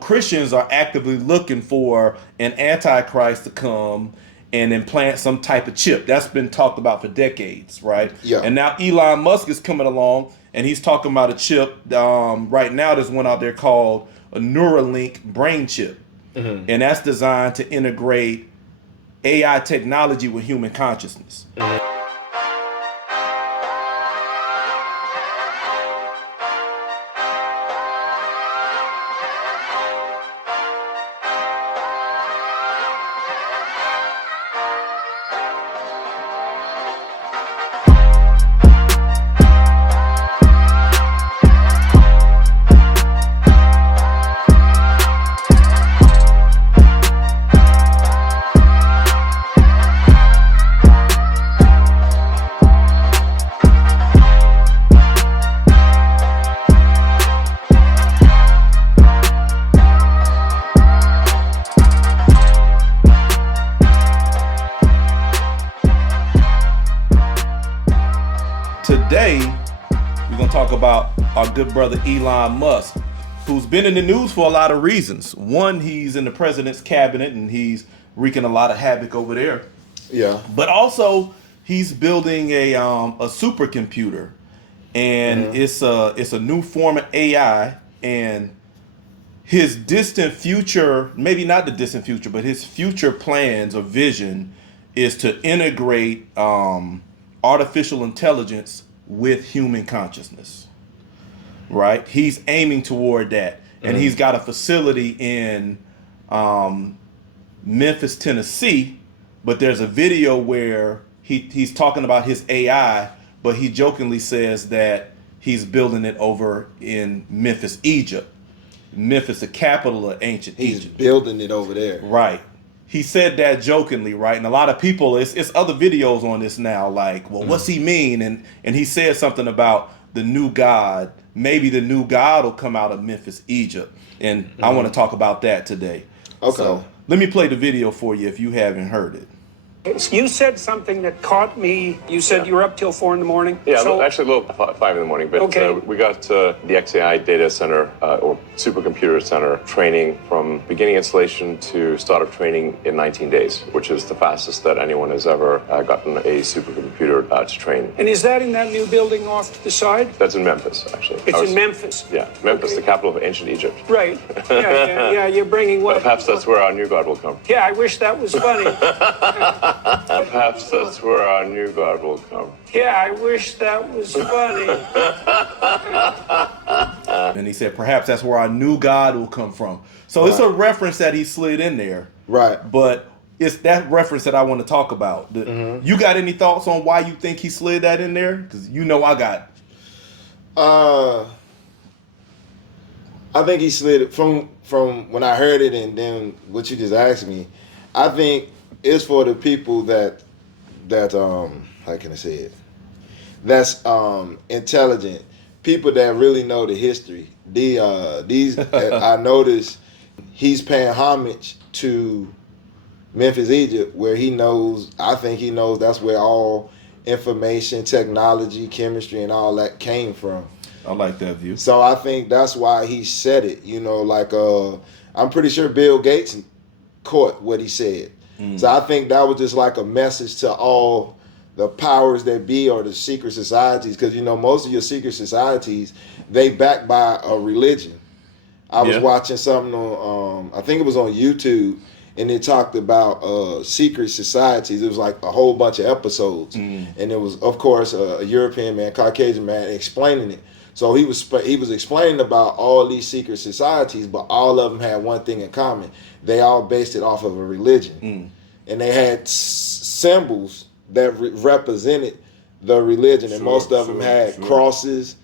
Christians are actively looking for an antichrist to come and implant some type of chip. That's been talked about for decades, right? Yeah. And now Elon Musk is coming along and he's talking about a chip. Right now there's one out there called a Neuralink brain chip. Mm-hmm. And that's designed to integrate AI technology with human consciousness. Mm-hmm. Today, we're going to talk about our good brother Elon Musk, who's been in the news for a lot of reasons. One, he's in the president's cabinet and he's wreaking a lot of havoc over there. Yeah. But also, he's building a supercomputer, and it's a new form of AI. And his distant future, maybe not the distant future, but his future plans or vision is to integrate artificial intelligence with human consciousness, right? He's aiming toward that. And he's got a facility in Memphis, Tennessee, but there's a video where he's talking about his AI, but he jokingly says that he's building it over in Memphis, Egypt. Memphis, the capital of ancient Egypt. He's building it over there. Right. He said that jokingly, right? And a lot of people, it's other videos on this now, like, well, what's he mean? And he said something about the new God. Maybe the new God will come out of Memphis, Egypt. And I want to talk about that today. Okay. So let me play the video for you if you haven't heard it. You said something that caught me. You said you were up till 4 in the morning? Yeah, so, actually a little 5 in the morning. But okay. We got the XAI data center or supercomputer center training from beginning installation to start of training in 19 days, which is the fastest that anyone has ever gotten a supercomputer to train. And is that in that new building off to the side? That's in Memphis, actually. It's in Memphis? Yeah, Memphis, the capital of ancient Egypt. Right. Yeah, you're bringing what? Perhaps that's where our new God will come. Yeah, I wish that was funny. Perhaps that's where our new God will come. Yeah, I wish that was funny. And he said, perhaps that's where our new God will come from. So it's a reference that he slid in there. Right. But it's that reference that I want to talk about. You got any thoughts on why you think he slid that in there? Because you know I got. I think he slid it from when I heard it and then what you just asked me. I think it's for the people that how can I say it? That's intelligent. People that really know the history. These I noticed he's paying homage to Memphis, Egypt, where I think he knows that's where all information, technology, chemistry, and all that came from. I like that view. So I think that's why he said it. You know, like I'm pretty sure Bill Gates caught what he said. So I think that was just like a message to all the powers that be or the secret societies, because, you know, most of your secret societies, they backed by a religion. I was watching something on, I think it was on YouTube, and it talked about secret societies. It was like a whole bunch of episodes. And it was, of course, a European man, Caucasian man, explaining it. So he was explaining about all these secret societies, but all of them had one thing in common. They all based it off of a religion. And they had symbols that represented the religion. And most of them had crosses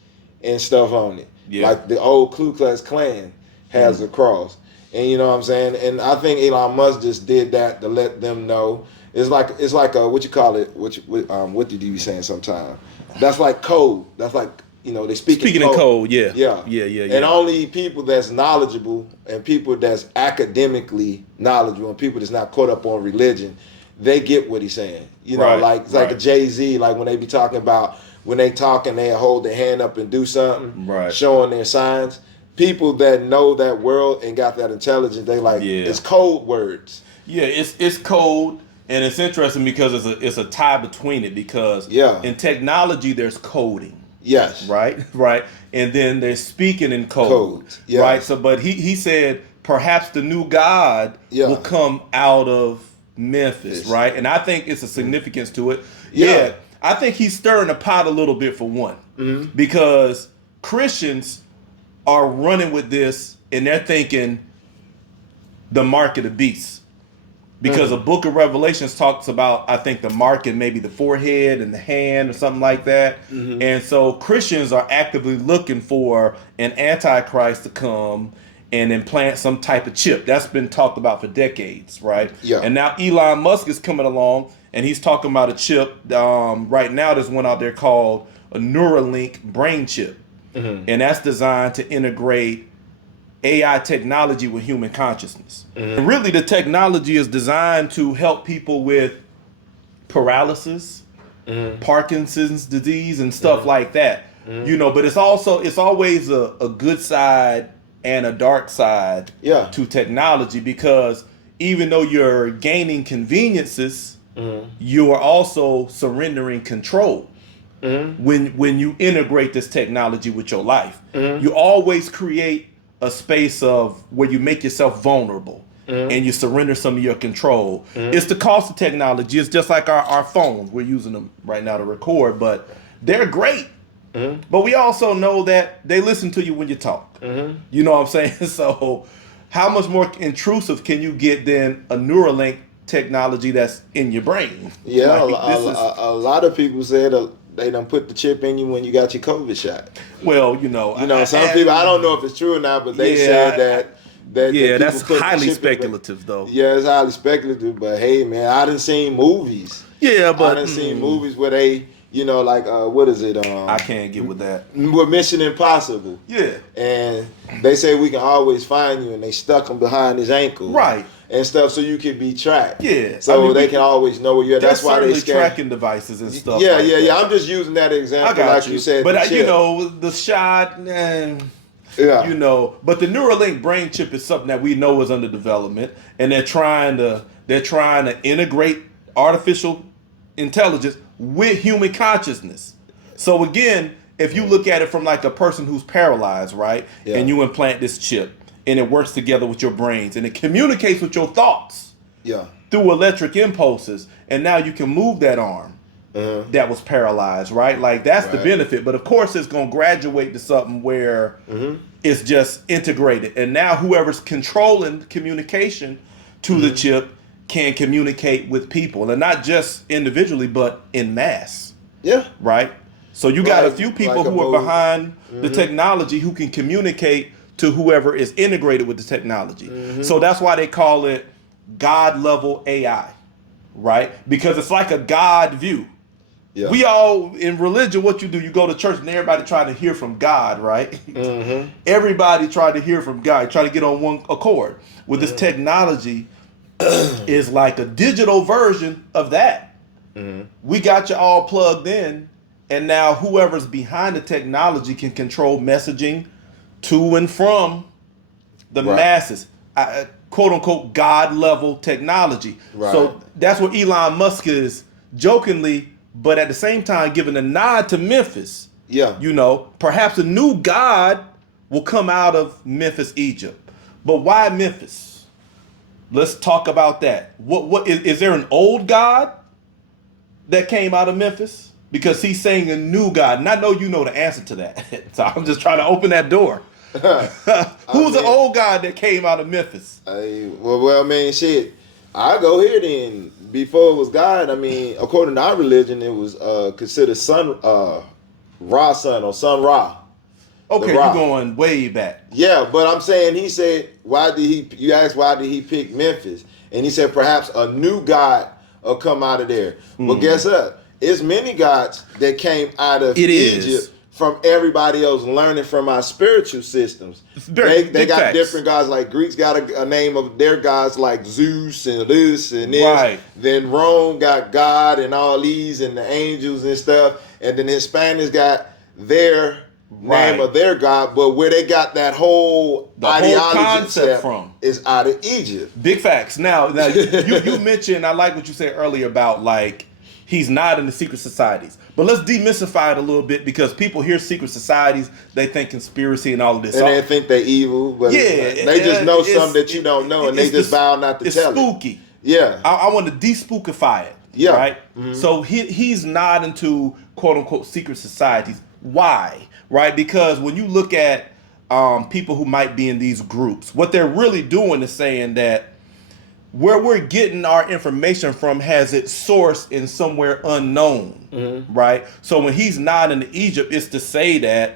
and stuff on it. Yeah. Like the old Ku Klux Klan has a cross. And you know what I'm saying? And I think Elon Musk just did that to let them know. It's like a, what you call it? What did you be saying sometime? That's like code. That's like, you know, they speaking in code. Yeah. And only people that's knowledgeable and people that's academically knowledgeable and people that's not caught up on religion, they get what he's saying. You know, like it's like a Jay-Z, like when they be talking about, when they talk and they hold their hand up and do something, showing their signs. people that know that world and got that intelligence, they like it's code words. Yeah, it's code, and it's interesting because it's a tie between it because in technology there's coding. Yes. Right? Right. And then they're speaking in code. Yes. Right? So but he said perhaps the new God will come out of Memphis, right? And I think it's a significance to it. Yeah. I think he's stirring the pot a little bit for one. Because Christians are running with this and they're thinking the mark of the beast. Because the book of Revelations talks about, I think, the mark in maybe the forehead and the hand or something like that. And so Christians are actively looking for an antichrist to come and implant some type of chip. That's been talked about for decades, right? Yeah. And now Elon Musk is coming along and he's talking about a chip. Right now there's one out there called a Neuralink brain chip. And that's designed to integrate AI technology with human consciousness. And really the technology is designed to help people with paralysis, Parkinson's disease and stuff like that. You know, but it's always a good side and a dark side to technology because even though you're gaining conveniences, you are also surrendering control. When you integrate this technology with your life, you always create a space of where you make yourself vulnerable and you surrender some of your control. It's the cost of technology. It's just like our phones. We're using them right now to record, but they're great. But we also know that they listen to you when you talk. You know what I'm saying? So how much more intrusive can you get than a Neuralink technology that's in your brain? Yeah, Like, a lot of people said they done put the chip in you when you got your COVID shot. Well, some people, I don't know if it's true or not, but they said that that's highly speculative, though. Yeah, it's highly speculative, but hey, man, I done seen movies. Yeah, but I done seen movies where they, what is it? I can't get with that. With Mission Impossible. Yeah. And they say we can always find you, and they stuck him behind his ankle. Right. And stuff so you can be tracked. Yeah. So they can always know where you're at. That's why they scan tracking devices and stuff. Yeah. I'm just using that example, like you said. But the shot, but the Neuralink brain chip is something that we know is under development, and they're trying to integrate artificial intelligence with human consciousness. So again, if you look at it from like a person who's paralyzed, right, and you implant this chip. And it works together with your brains, and it communicates with your thoughts through electric impulses. And now you can move that arm that was paralyzed, right? Like that's the benefit. But of course, it's going to graduate to something where it's just integrated. And now whoever's controlling communication to the chip can communicate with people, and not just individually, but in mass. Yeah. Right. So you got a few people who are behind the technology who can communicate to whoever is integrated with the technology. So that's why they call it God level AI, right? Because it's like a God view. Yeah. We all, in religion, what you do, you go to church and everybody try to hear from God, right? Everybody tried to hear from God, try to get on one accord. With this technology is like a digital version of that. We got you all plugged in, and now whoever's behind the technology can control messaging to and from the masses, quote unquote God level technology. So that's what Elon Musk is jokingly, but at the same time giving a nod to Memphis. Perhaps a new God will come out of Memphis, Egypt. But why Memphis? Let's talk about that. What is there an old God that came out of Memphis? Because he's saying a new God. And I know you know the answer to that. So I'm just trying to open that door. Who's the old God that came out of Memphis? Shit. I go here then. Before it was God, according to our religion, it was considered Ra son or Sun Ra. Okay, you're going way back. Yeah, but I'm saying he said, you asked why did he pick Memphis? And he said perhaps a new God will come out of there. But guess what? It's many gods that came out of Egypt from everybody else learning from our spiritual systems. They got different gods. Like Greeks got a name of their gods like Zeus and this and this. Right. Then Rome got God and all these and the angels and stuff. And then the Hispanics got their name of their god, but where they got that whole ideology concept from is out of Egypt. Big facts. Now you mentioned, I like what you said earlier about like he's not in the secret societies. But let's demystify it a little bit, because people hear secret societies, they think conspiracy and all of this. And they think they're evil, but they just know something that you don't know, and they just vow not to tell it. It's spooky. Yeah. I want to de-spookify it. Yeah. Right? Mm-hmm. So he's not into quote-unquote secret societies. Why? Right? Because when you look at people who might be in these groups, what they're really doing is saying that where we're getting our information from has its source in somewhere unknown, right? So when he's not in Egypt, it's to say that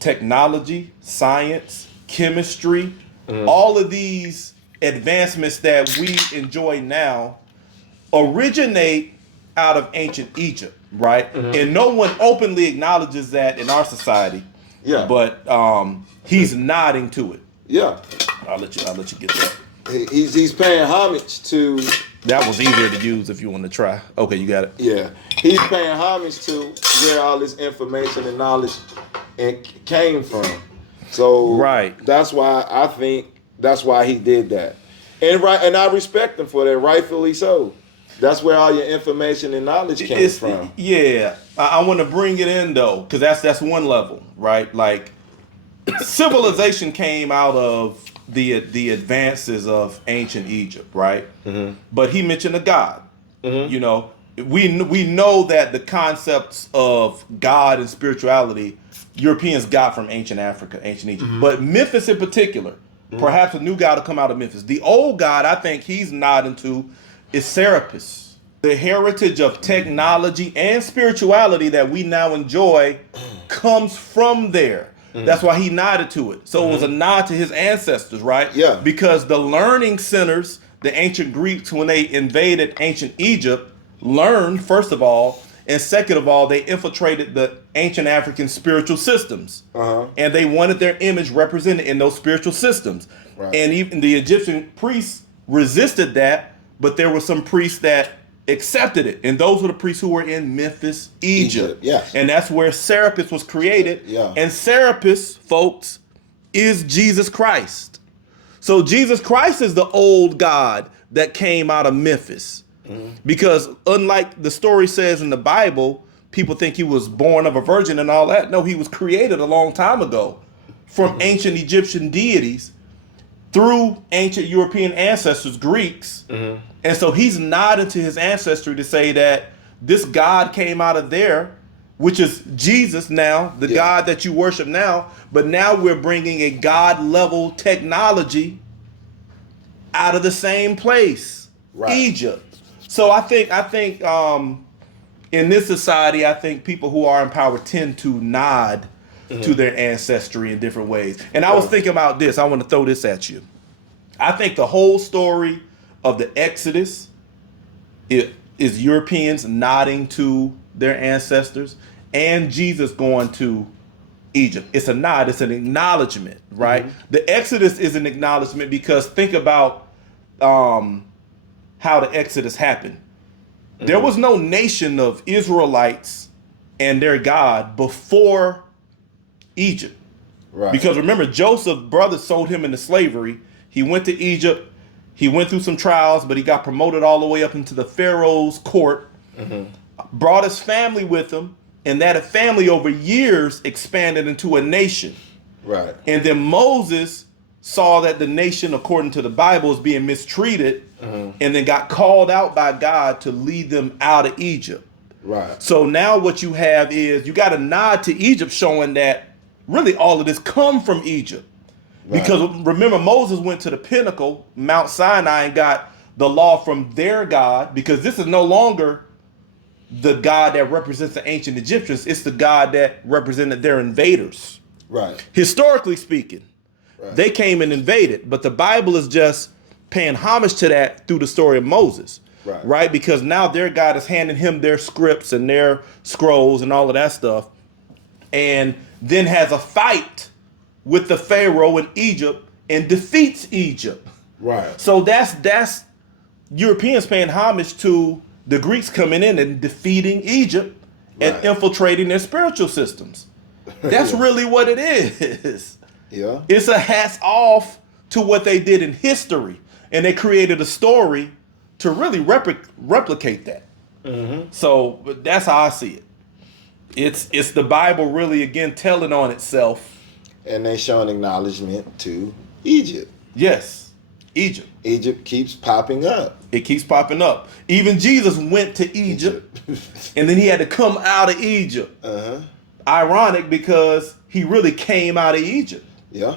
technology, science, chemistry, all of these advancements that we enjoy now originate out of ancient Egypt, right? And no one openly acknowledges that in our society. Yeah. But he's nodding to it. Yeah. I'll let you get that. He's paying homage to. That was easier to use if you want to try. Okay, you got it. Yeah, he's paying homage to where all this information and knowledge came from. So right, that's why I think that's why he did that, and I respect him for that, rightfully so. That's where all your information and knowledge came from. Yeah, I want to bring it in though, because that's one level, right? Like civilization came out of the advances of ancient Egypt, right? But he mentioned a God. You know, we know that the concepts of God and spirituality, Europeans got from ancient Africa, ancient Egypt. But Memphis in particular, perhaps a new God will come out of Memphis. The old God, I think he's nodding to, is Serapis. The heritage of technology and spirituality that we now enjoy comes from there. That's why he nodded to it. So it was a nod to his ancestors, right? Yeah. Because the learning centers, the ancient Greeks, when they invaded ancient Egypt, learned, first of all, and second of all, they infiltrated the ancient African spiritual systems. And they wanted their image represented in those spiritual systems. Right. And even the Egyptian priests resisted that, but there were some priests that accepted it, and those were the priests who were in Memphis, Egypt. Yes. And that's where Serapis was created. Yeah. And Serapis, folks, is Jesus Christ. So Jesus Christ is the old God that came out of Memphis. Because unlike the story says in the Bible, people think he was born of a virgin and all that. No, he was created a long time ago from ancient Egyptian deities through ancient European ancestors, Greeks. And so he's nodding to his ancestry to say that this God came out of there, which is Jesus now, the God that you worship now. But now we're bringing a God-level technology out of the same place, Egypt. So I think in this society, I think people who are in power tend to nod to their ancestry in different ways. And I was thinking about this. I want to throw this at you. I think the whole story of the Exodus is Europeans nodding to their ancestors and Jesus going to Egypt. It's a nod. It's an acknowledgement, right? The Exodus is an acknowledgement because think about how the Exodus happened. There was no nation of Israelites and their God before Egypt. Right. Because remember, Joseph's brothers sold him into slavery. He went to Egypt. He went through some trials, but he got promoted all the way up into the Pharaoh's court, brought his family with him, and that family over years expanded into a nation. Right. And then Moses saw that the nation, according to the Bible, is being mistreated, and then got called out by God to lead them out of Egypt. Right. So now what you have is you got a nod to Egypt showing that really all of this come from Egypt. Right. Because remember, Moses went to the pinnacle, Mount Sinai, and got the law from their God, because this is no longer the God that represents the ancient Egyptians. It's the God that represented their invaders. Right. Historically speaking, they came and invaded, but the Bible is just paying homage to that through the story of Moses. Right? Because now their God is handing him their scripts and their scrolls and all of that stuff, and then has a fight with the Pharaoh in Egypt and defeats Egypt. Right. So that's Europeans paying homage to the Greeks coming in and defeating Egypt and infiltrating their spiritual systems. That's really what it is. Yeah. It's a hats off to what they did in history, and they created a story to really replicate that. So that's how I see it. It's the Bible really again telling on itself. And they showing acknowledgement to Egypt. Yes, Egypt. Egypt keeps popping up. It keeps popping up. Even Jesus went to Egypt, and then he had to come out of Egypt. Ironic, because he really came out of Egypt. Yeah.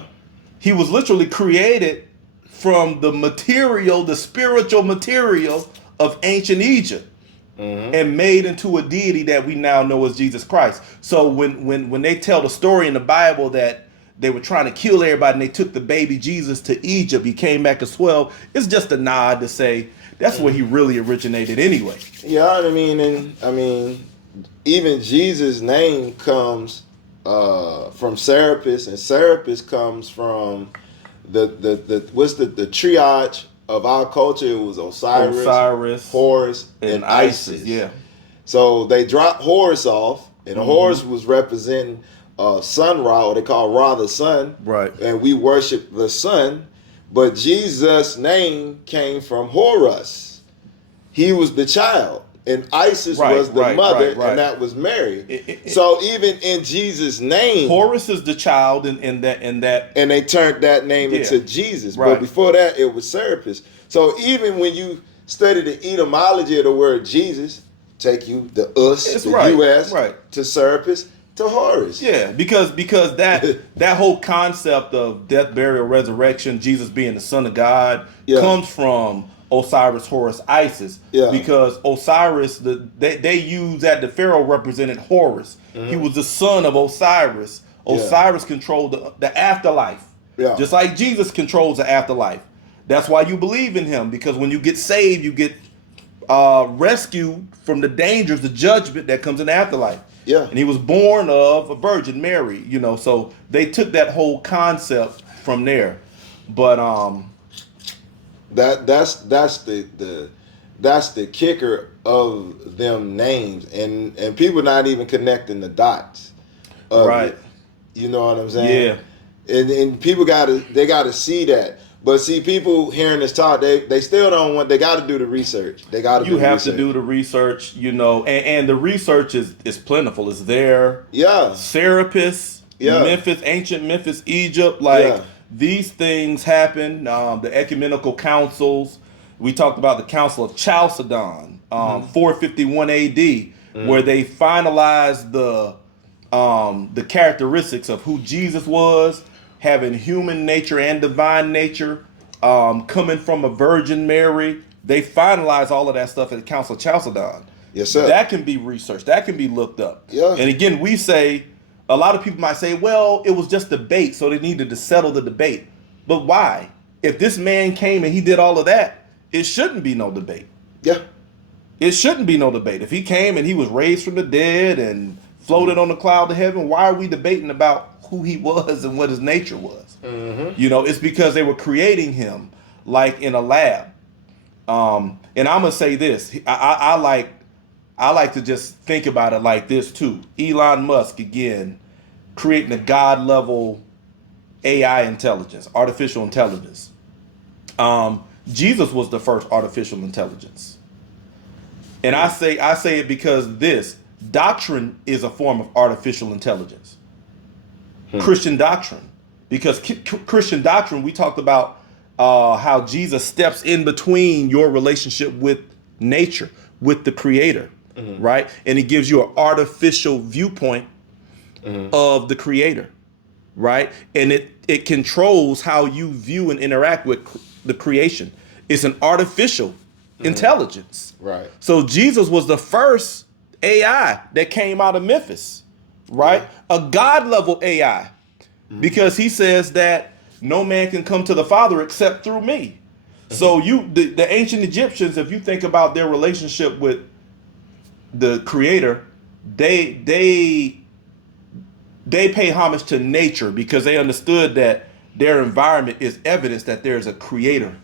He was literally created from the material, the spiritual material of ancient Egypt, and made into a deity that we now know as Jesus Christ. So when they tell the story in the Bible that they were trying to kill everybody and they took the baby Jesus to Egypt, he came back as 12, it's just a nod to say that's where he really originated anyway. Yeah, I mean, even Jesus' name comes from Serapis, and Serapis comes from the triage of our culture. It was Osiris, Horus, and Isis. Yeah. So they dropped Horus off, and Horus was representing Sun Ra, or they call Ra the sun. Right. And we worship the sun. But Jesus' name came from Horus. He was the child. And Isis was the mother, and that was Mary. So even in Jesus' name, Horus is the child, and they turned that name into Jesus. Right. But before that, it was Serapis. So even when you study the etymology of the word Jesus, take you the US to Serapis to Horus. Yeah, because that whole concept of death, burial, resurrection, Jesus being the Son of God, comes from Osiris, Horus, Isis. Yeah. Because Osiris, they use that the Pharaoh represented Horus. He was the son of Osiris. Osiris controlled the afterlife. Yeah. Just like Jesus controls the afterlife. That's why you believe in him, because when you get saved, you get rescued from the dangers, the judgment that comes in the afterlife. Yeah. And he was born of a virgin, Mary, so they took that whole concept from there. But that's the kicker of them names, and people not even connecting the dots. Right. You know what I'm saying? Yeah. And people gotta see that. But see, people hearing this talk, they still don't want. They got to do the research. They got to. You have to do the research, and the research is plentiful. It's there. Yeah. Serapis. Yeah. Memphis, ancient Memphis, Egypt. These things happen. The ecumenical councils. We talked about the Council of Chalcedon, 451 A.D., where they finalized the characteristics of who Jesus was. Having human nature and divine nature, coming from a Virgin Mary. They finalize all of that stuff at the Council of Chalcedon. Yes, sir. That can be researched. That can be looked up. Yeah. And again, we say, a lot of people might say, well, it was just debate, so they needed to settle the debate. But why? If this man came and he did all of that, it shouldn't be no debate. Yeah. It shouldn't be no debate. If he came and he was raised from the dead and floated on the cloud to heaven, why are we debating about who he was and what his nature was? It's because they were creating him like in a lab. And I'm gonna say this: I like to just think about it like this too. Elon Musk again, creating a God level AI intelligence, artificial intelligence. Jesus was the first artificial intelligence, and I say it because this doctrine is a form of artificial intelligence. Christian doctrine, because Christian doctrine, we talked about how Jesus steps in between your relationship with nature, with the Creator, right? And he gives you an artificial viewpoint of the Creator, right? And it controls how you view and interact with the creation. It's an artificial intelligence, right? So Jesus was the first AI that came out of Memphis. Right? Yeah. A God level AI. Because he says that no man can come to the Father except through me. So the ancient Egyptians, if you think about their relationship with the Creator, they pay homage to nature because they understood that their environment is evidence that there's a Creator.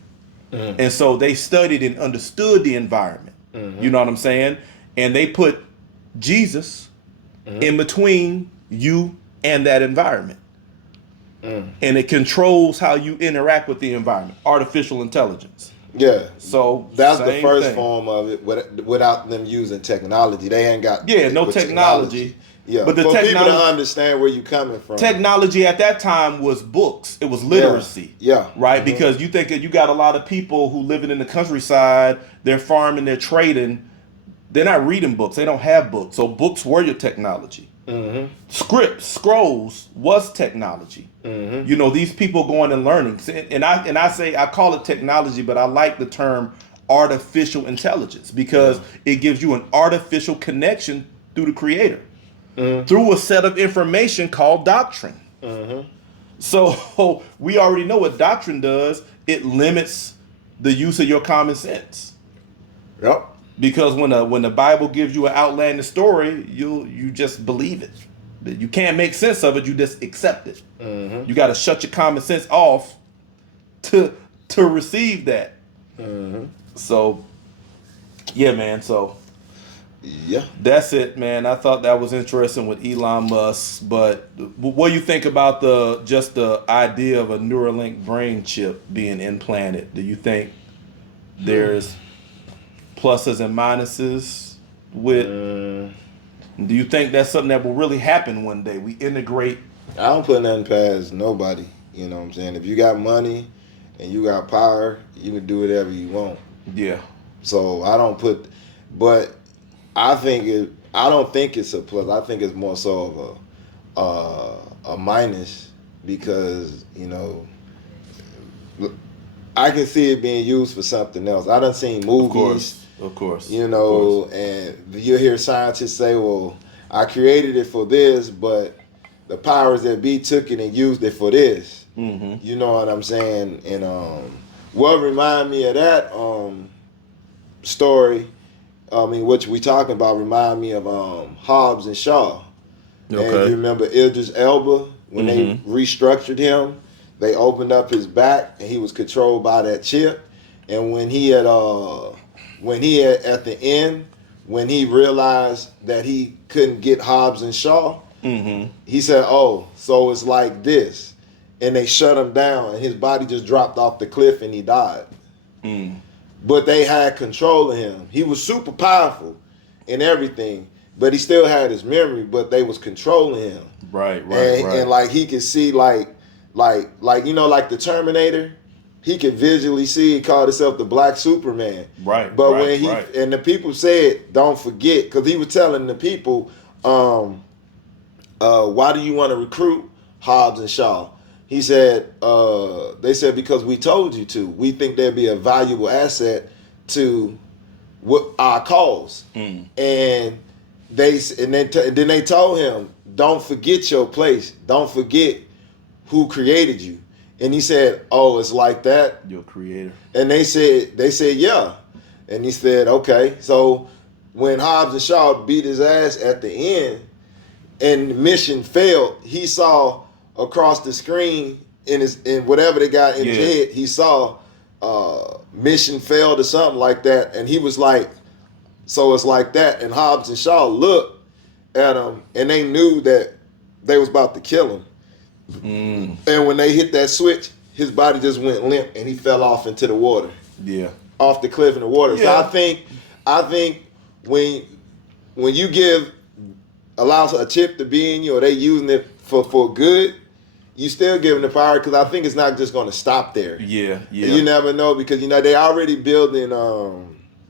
And so they studied and understood the environment. You know what I'm saying? And they put Jesus in between you and that environment. And it controls how you interact with the environment. Artificial intelligence. Yeah. So that's the same first thing. form of it without them using technology. They ain't got no technology. Yeah, but the for people to technology, understand where you're coming from. Technology at that time was books. It was literacy. Yeah. Right? Because you think that you got a lot of people who living in the countryside, they're farming, they're trading, they're not reading books. They don't have books. So books were your technology. Scripts, scrolls was technology. You know, these people going and learning. And I say I call it technology, but I like the term artificial intelligence because it gives you an artificial connection through the creator. Through a set of information called doctrine. So we already know what doctrine does. It limits the use of your common sense. Yep. Because when the Bible gives you an outlandish story, you just believe it. You can't make sense of it. You just accept it. You got to shut your common sense off to receive that. So, yeah, man. So. Yeah, that's it, man. I thought that was interesting with Elon Musk, but what do you think about the idea of a Neuralink brain chip being implanted? Do you think there's pluses and minuses with? Do you think that's something that will really happen one day? We integrate. I don't put nothing past nobody. You know what I'm saying? If you got money and you got power, you can do whatever you want. Yeah. So I don't put, but. I don't think it's a plus. I think it's more so of a minus because, you know, I can see it being used for something else. I done seen movies. Of course. You know, and you hear scientists say, well, I created it for this, but the powers that be took it and used it for this. You know what I'm saying? And what remind me of that story, I mean, what we talking about remind me of Hobbs and Shaw. Okay. And you remember Idris Elba, when they restructured him, they opened up his back and he was controlled by that chip. And when he had at the end, when he realized that he couldn't get Hobbs and Shaw, he said, oh, so it's like this. And they shut him down and his body just dropped off the cliff and he died. But they had control of him. He was super powerful in everything, but he still had his memory, but they was controlling him. Right. And like he could see like you know, like the Terminator, he could visually see. He called himself the Black Superman. Right. But when and the people said, don't forget, because he was telling the people, why do you want to recruit Hobbs and Shaw? He said, they said, because we told you to. We think there'd be a valuable asset to our cause. And then they told him, don't forget your place. Don't forget who created you. And he said, oh, it's like that? Your creator. And they said, yeah. And he said, okay. So when Hobbs and Shaw beat his ass at the end and the mission failed, he saw across the screen in whatever they got in his head, he saw mission failed or something like that, and he was like, so it's like that. And Hobbs and Shaw looked at him and they knew that they was about to kill him. And when they hit that switch, his body just went limp and he fell off into the water. Yeah. Off the cliff in the water. Yeah. So I think when you allow a chip to be in you, or they using it for good, you still giving the power, because I think it's not just going to stop there. Yeah. You never know, because, you know, they already building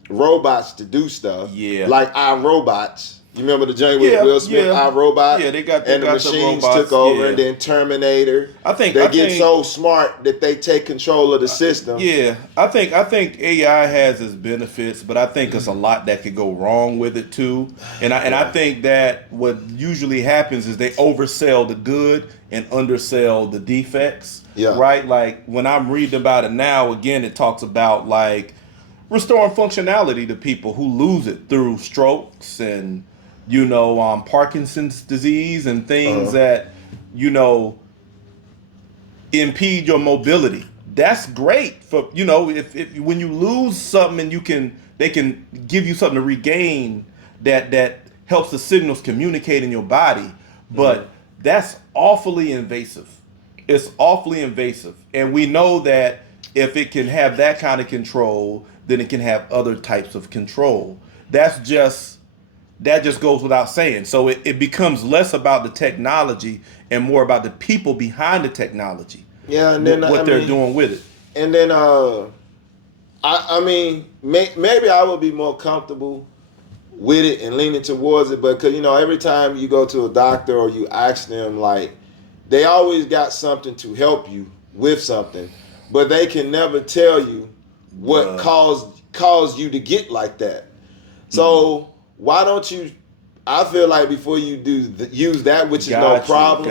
robots to do stuff. Yeah. Like iRobots. You remember the joint with Will Smith, iRobot? Yeah, they got the machines took over, and then Terminator. I think they get so smart that they take control of the system. Yeah, I think AI has its benefits, but I think there's a lot that could go wrong with it too. And I think that what usually happens is they oversell the good and undersell the defects. Yeah. Right? Like when I'm reading about it now, again, it talks about like restoring functionality to people who lose it through strokes and, you know, Parkinson's disease and things that, you know, impede your mobility. That's great for, you know, if when you lose something and they can give you something to regain that helps the signals communicate in your body. But that's awfully invasive. It's awfully invasive. And we know that if it can have that kind of control, then it can have other types of control. That just goes without saying. So it becomes less about the technology and more about the people behind the technology. Yeah, and then what they're doing with it. And then I mean, maybe I would be more comfortable with it and leaning towards it, but because every time you go to a doctor or you ask them, like, they always got something to help you with something, but they can never tell you what caused you to get like that. So why don't you? I feel like before you use that, which is no problem.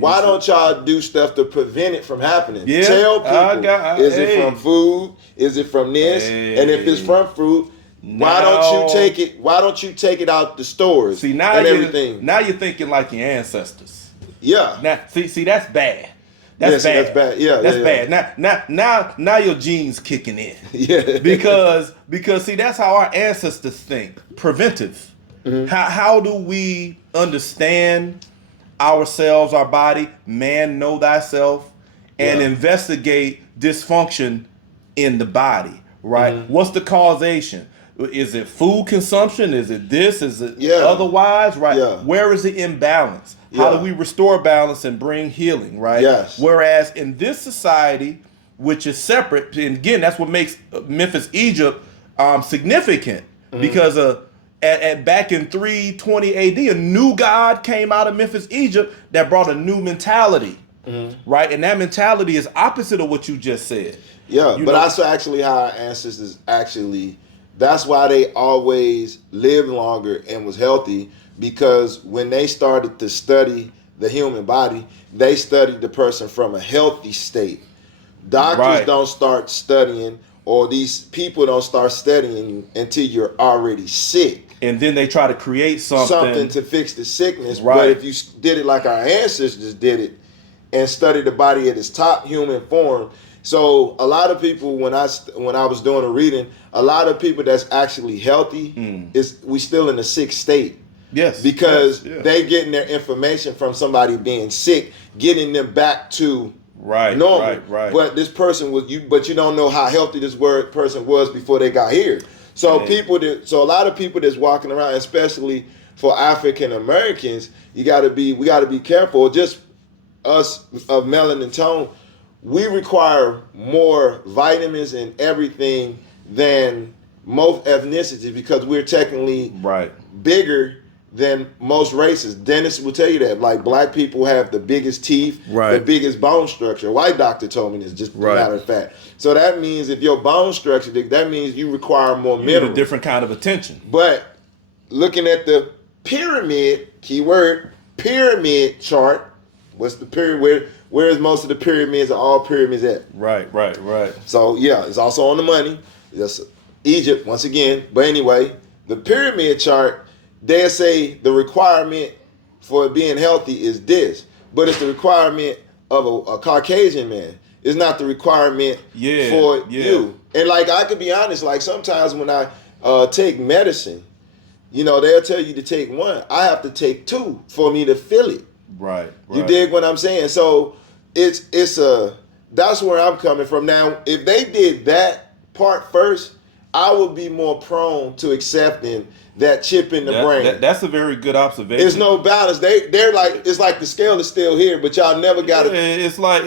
Why don't y'all do stuff to prevent it from happening? Yeah, tell people, is it from food? Is it from this? And if it's from food, why don't you take it? Why don't you take it out the stores? See, now everything. Now you're thinking like your ancestors. Yeah. Now, see, that's bad. That's bad. That's bad. Yeah, that's bad. Now your genes kicking in. Yeah. Because see, that's how our ancestors think. Preventive. Mm-hmm. How do we understand ourselves, our body, man, know thyself, and investigate dysfunction in the body, right? Mm-hmm. What's the causation? Is it food consumption? Is it this? Is it otherwise, right? Yeah. Where is the imbalance? How do we restore balance and bring healing, right? Yes. Whereas in this society, which is separate, and again, that's what makes Memphis, Egypt significant, because at back in 320 AD, a new god came out of Memphis, Egypt that brought a new mentality, right? And that mentality is opposite of what you just said. Yeah, but that's actually how our ancestors that's why they always lived longer and was healthy, because when they started to study the human body, they studied the person from a healthy state. Doctors don't start studying, or these people don't start studying until you're already sick. And then they try to create something to fix the sickness. Right. But if you did it like our ancestors did it and studied the body at its top human form. So a lot of people, when I was doing a reading, a lot of people that's actually healthy we still in a sick state. Yes. Because they getting their information from somebody being sick, getting them back to normal. Right. But this person but you don't know how healthy this person was before they got here. So a lot of people that's walking around, especially for African Americans, we got to be careful. Just us of melanin tone, we require more vitamins and everything than most ethnicities, because we're technically bigger than most races. Dennis will tell you that. Like, black people have the biggest teeth, the biggest bone structure. A white doctor told me this, just a matter of fact. So that means if your bone structure, that means you require more minerals. You need a different kind of attention. But looking at the pyramid, keyword, pyramid chart, what's the pyramid? Where is most of the pyramids, or all pyramids at? Right. So it's also on the money. That's Egypt once again. But anyway, the pyramid chart, they say the requirement for being healthy is this, but it's the requirement of a Caucasian man. It's not the requirement for you. And like, I could be honest, like sometimes when I take medicine, they'll tell you to take one. I have to take two for me to feel it. Right. You dig what I'm saying? So that's where I'm coming from. Now, if they did that part first, I would be more prone to accepting that chip in the brain. That's a very good observation. There's no balance. They're like, it's like the scale is still here, but y'all never got it. It's like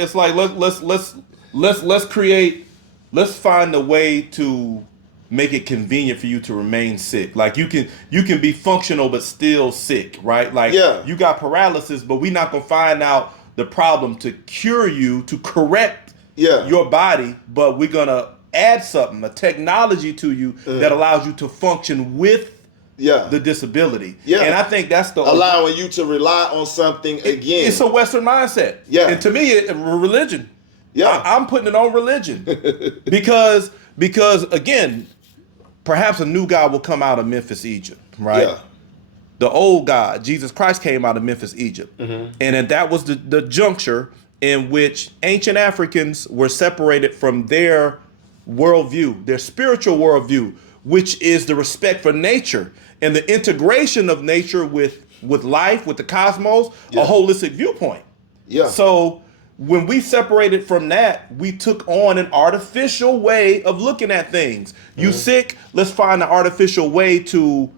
let's find a way to make it convenient for you to remain sick. Like you can be functional but still sick, right? Like you got paralysis, but we're not gonna find out the problem to cure you, to correct your body, but we're gonna add something, a technology to you that allows you to function with the disability. And I think that's allowing you to rely on something again. It's a Western mindset. And to me, religion. I'm putting it on religion. because again, perhaps a new God will come out of Memphis, Egypt, right? The old God, Jesus Christ, came out of Memphis, Egypt. And then that was the juncture in which ancient Africans were separated from their worldview, their spiritual worldview, which is the respect for nature and the integration of nature with with life, with the cosmos, Yeah. a holistic viewpoint. Yeah. So when we separated from that, we took on an artificial way of looking at things. You sick? Let's find an artificial way to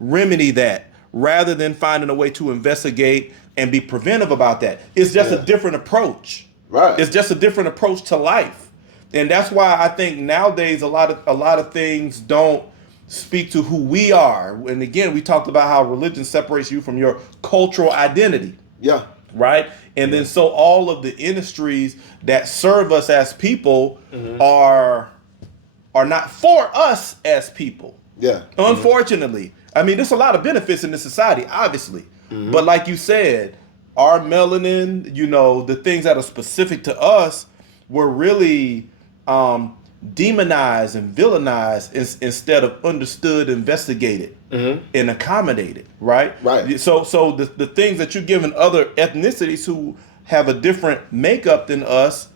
remedy that, rather than finding a way to investigate and be preventive about that. It's just a different approach. Right. It's just a different approach to life, and that's why I think nowadays a lot of things don't speak to who we are. And again, we talked about how religion separates you from your cultural identity. Yeah. Right? And then so all of the industries that serve us as people are not for us as people. Yeah. Unfortunately. I mean, there's a lot of benefits in this society, obviously. But like you said, our melanin, you know, the things that are specific to us were really demonized and villainized instead of understood, investigated, and accommodated, right? Right. So the things that you're giving other ethnicities who have a different makeup than us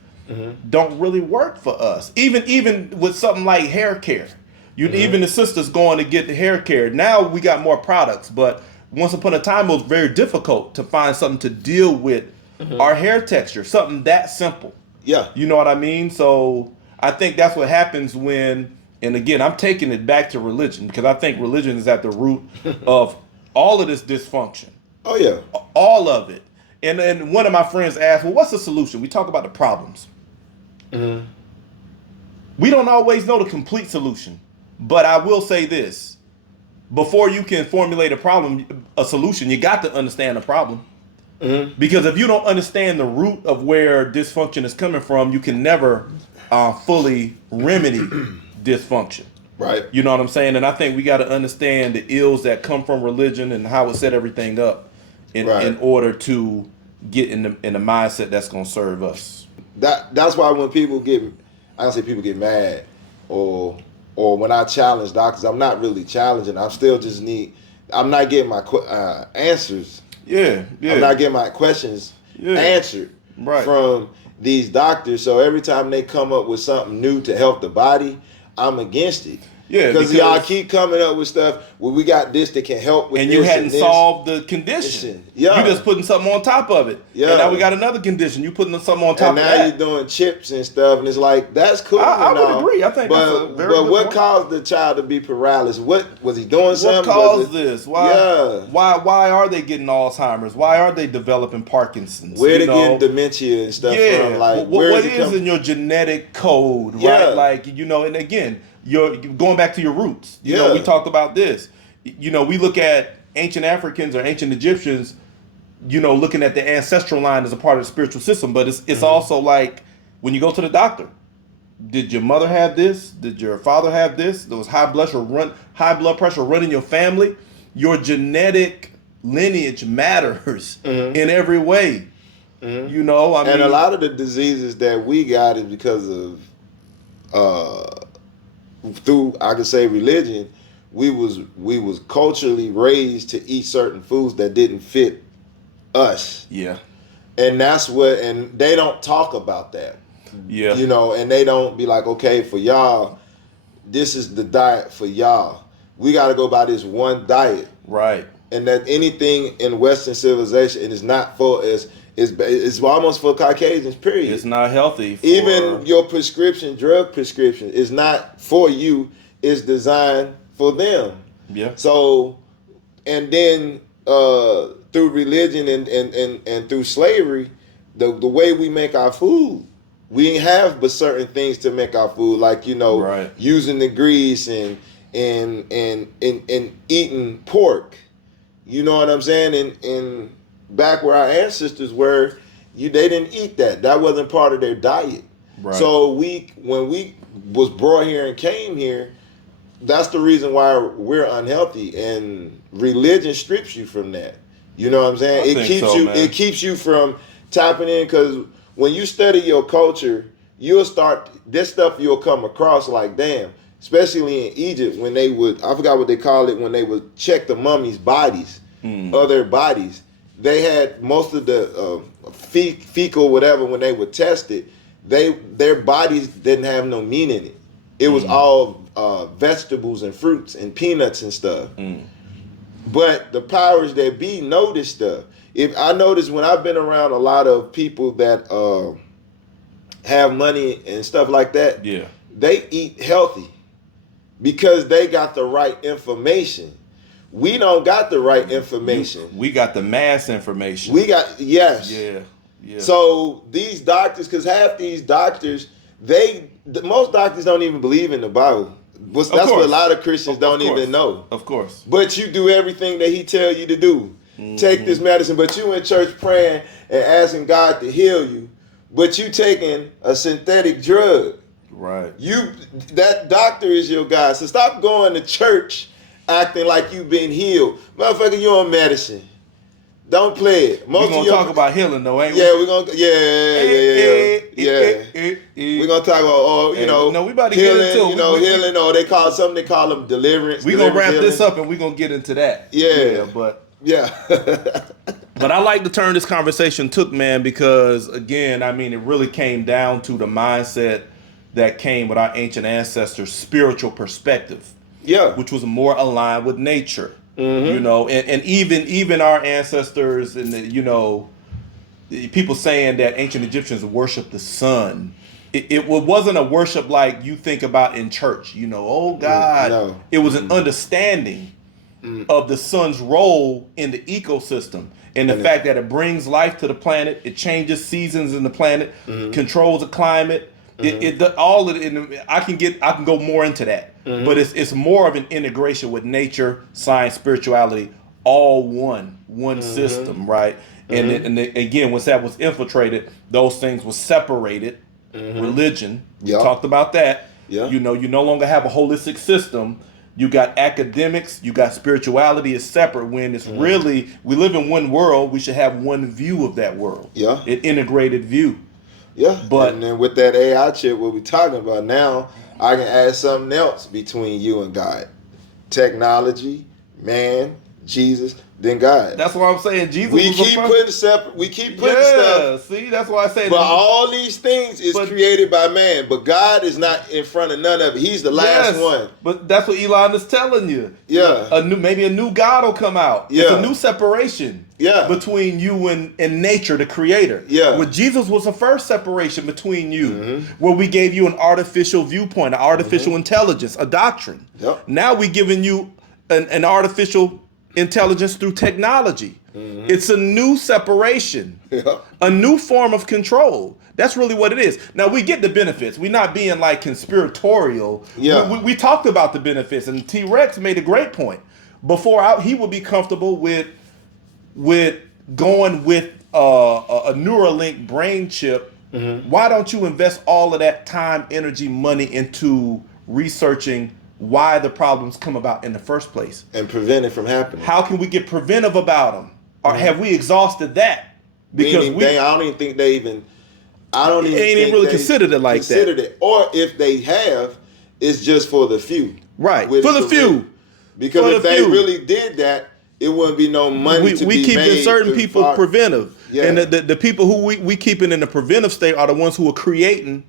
don't really work for us. Even with something like hair care. Even the sisters going to get the hair care. Now we got more products, but once upon a time it was very difficult to find something to deal with our hair texture, something that simple. Yeah. You know what I mean? So I think that's what happens when, and again, I'm taking it back to religion, because I think religion is at the root of all of this dysfunction. Oh yeah. All of it. And one of my friends asked, well, what's the solution? We talk about the problems. We don't always know the complete solution. But I will say this. Before you can formulate a solution, you got to understand the problem. Because if you don't understand the root of where dysfunction is coming from, you can never fully remedy dysfunction. Right. You know what I'm saying? And I think we got to understand the ills that come from religion and how it set everything up in order to get in the mindset that's going to serve us. That's why when people I don't say people get mad or when I challenge doctors, I'm not really challenging. I'm still just I'm not getting my answers. Yeah. I'm not getting my questions answered from these doctors. So every time they come up with something new to help the body, I'm against it. Yeah, because y'all keep coming up with stuff. Well, we got this that can help with and this. You hadn't and this. solved the condition. Yeah. You just putting something on top of it. Yeah. And now we got another condition. You putting something on top of that. And now you're doing chips and stuff, and it's like, that's cool. I would agree. I think that's a very good what point. caused the child to be paralysis? What was he doing something? What caused this? Why are they getting Alzheimer's? Why are they developing Parkinson's? Where they getting dementia and stuff from? Like, what is in your genetic code, right? Like, and again, you're going back to your roots. You know, we talked about this. We look at ancient Africans or ancient Egyptians, looking at the ancestral line as a part of the spiritual system. But it's also like when you go to the doctor, did your mother have this? Did your father have this? There was high blood pressure running your family. Your genetic lineage matters in every way. And a lot of the diseases that we got is because of through, I could say, religion. We was culturally raised to eat certain foods that didn't fit us. Yeah. And that's and they don't talk about that. Yeah. And they don't be like, okay, for y'all, this is the diet for y'all. We got to go by this one diet. Right. And that anything in Western civilization, it is not for us. It's almost for Caucasians, period. It's not healthy. Even your drug prescription is not for you. It's designed for them. Yeah. So, and then through religion and through slavery, the way we make our food, we have but certain things to make our food, like using the grease and eating pork. You know what I'm saying? And back where our ancestors were, they didn't eat that. That wasn't part of their diet. Right. So when we was brought here and came here, that's the reason why we're unhealthy. And religion strips you from that. You know what I'm saying? It keeps you from tapping in, because when you study your culture, you'll come across like, damn. Especially in Egypt, when they would, I forgot what they called it, when they would check the mummies' bodies, other bodies. They had most of the fecal whatever, when they would test it, their bodies didn't have no meat in it. It was all vegetables and fruits and peanuts and stuff. But the powers that be know this stuff. If I notice when I've been around a lot of people that have money and stuff like that, Yeah. they eat healthy because they got the right information. We don't got the right information. We got the mass information. We got, yes. Yeah. Yeah. So these doctors, because half these doctors, most doctors don't even believe in the Bible. That's what a lot of Christians don't even know. Of course. But you do everything that he tell you to do. Take this medicine, but you in church praying and asking God to heal you, but you taking a synthetic drug. Right. That doctor is your guy. So stop going to church acting like you've been healed. Motherfucker, you on medicine. Don't play it. We're going to talk about healing though, ain't we? Yeah, we're going to, yeah. We're going to talk about, we about to healing, get into it. Healing, or they call them deliverance. We're going to wrap this up and we're going to get into that. Yeah. Yeah. But I like the turn this conversation took, man, because again, I mean, it really came down to the mindset that came with our ancient ancestors' spiritual perspective. Yeah. Which was more aligned with nature. You know, and even our ancestors and people saying that ancient Egyptians worshiped the sun. It wasn't a worship like you think about in church, oh God. No. It was an understanding of the sun's role in the ecosystem and the fact that it brings life to the planet, it changes seasons in the planet, controls the climate. I can go more into that, but it's more of an integration with nature, science, spirituality, all one system, right? And again, once that was infiltrated, those things were separated. Religion, we talked about that. Yeah. You no longer have a holistic system. You got academics, you got spirituality is separate. When it's really, we live in one world, we should have one view of that world. Yeah. An integrated view. Yeah, but and then with that AI chip, what we're talking about now, I can add something else between you and God. Technology, man, Jesus, then God. That's what I'm saying. Jesus. We keep putting stuff. See, that's why I say. But all these things is created by man. But God is not in front of none of it. He's the last one. But that's what Elon is telling you. Yeah. Maybe a new God will come out. Yeah. It's a new separation. Yeah. Between you and nature, the creator. Yeah. Well, Jesus was the first separation between you, where we gave you an artificial viewpoint, an artificial intelligence, a doctrine. Yep. Now we're giving you an artificial intelligence through technology. It's a new separation, a new form of control. That's really what it is. Now we get the benefits. We're not being like conspiratorial. Yeah. We talked about the benefits, and T-Wrecks made a great point. Before he would be comfortable with going with a Neuralink brain chip. Why don't you invest all of that time, energy, money into researching why the problems come about in the first place and prevent it from happening? How can we get preventive about them? Or have we exhausted that? Because I don't even think they even. I don't even. They ain't even really considered it like considered that. It. Or if they have, it's just for the few. Right. For the few. Because if they really did that, it wouldn't be no money to be made. We keep certain people preventive. Yeah. And the people who we keeping in the preventive state are the ones who are creating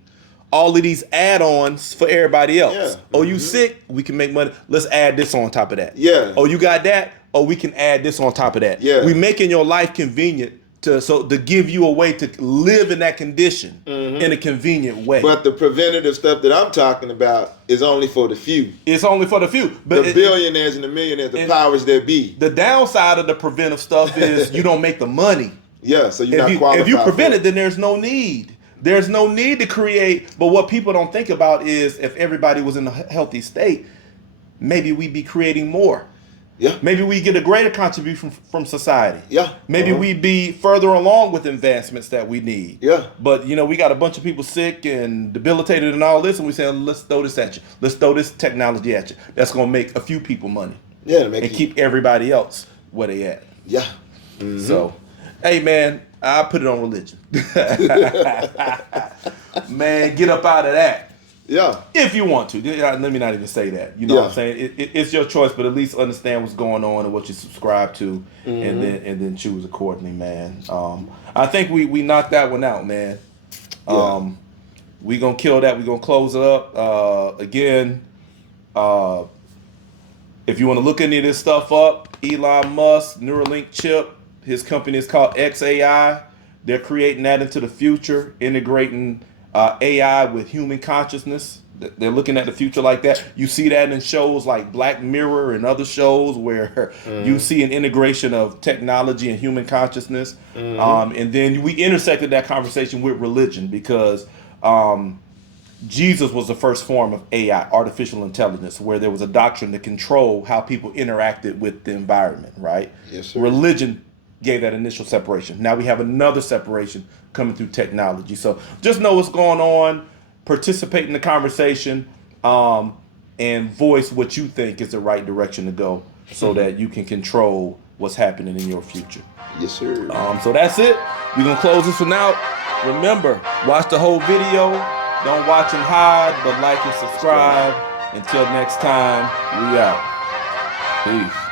all of these add-ons for everybody else. Yeah. Oh, you sick? We can make money. Let's add this on top of that. Yeah. Oh, you got that? Oh, we can add this on top of that. Yeah. We making your life convenient to give you a way to live in that condition in a convenient way. But the preventative stuff that I'm talking about is only for the few. It's only for the few. But the billionaires and the millionaires, the powers that be. The downside of the preventive stuff is you don't make the money. Yeah, so you're not qualified. If you prevent it, then there's no need. There's no need to create. But what people don't think about is if everybody was in a healthy state, maybe we'd be creating more. Yeah. Maybe we get a greater contribution from society. Yeah. Maybe we'd be further along with advancements that we need. Yeah. But, we got a bunch of people sick and debilitated and all this, and we say, let's throw this at you. Let's throw this technology at you. That's going to make a few people money. Yeah. And keep everybody else where they at. Yeah. So, hey, man, I put it on religion. Man, get up out of that. Yeah. If you want to. Let me not even say that. You know what I'm saying? It's your choice, but at least understand what's going on and what you subscribe to and then choose accordingly, man. I think we knocked that one out, man. We gonna kill that. We gonna close it up. Again, If you want to look any of this stuff up, Elon Musk, Neuralink chip, his company is called XAI. They're creating that into the future, integrating AI with human consciousness. They're looking at the future like that. You see that in shows like Black Mirror and other shows where you see an integration of technology and human consciousness. And then we intersected that conversation with religion because Jesus was the first form of AI, artificial intelligence, where there was a doctrine to control how people interacted with the environment, right? Yes, sir. Religion gave that initial separation. Now we have another separation coming through technology. So just know what's going on, participate in the conversation, and voice what you think is the right direction to go so that you can control what's happening in your future. Yes, sir. So that's it. We're going to close this one out. Remember, watch the whole video. Don't watch and hide, but like and subscribe. Until next time, we out. Peace.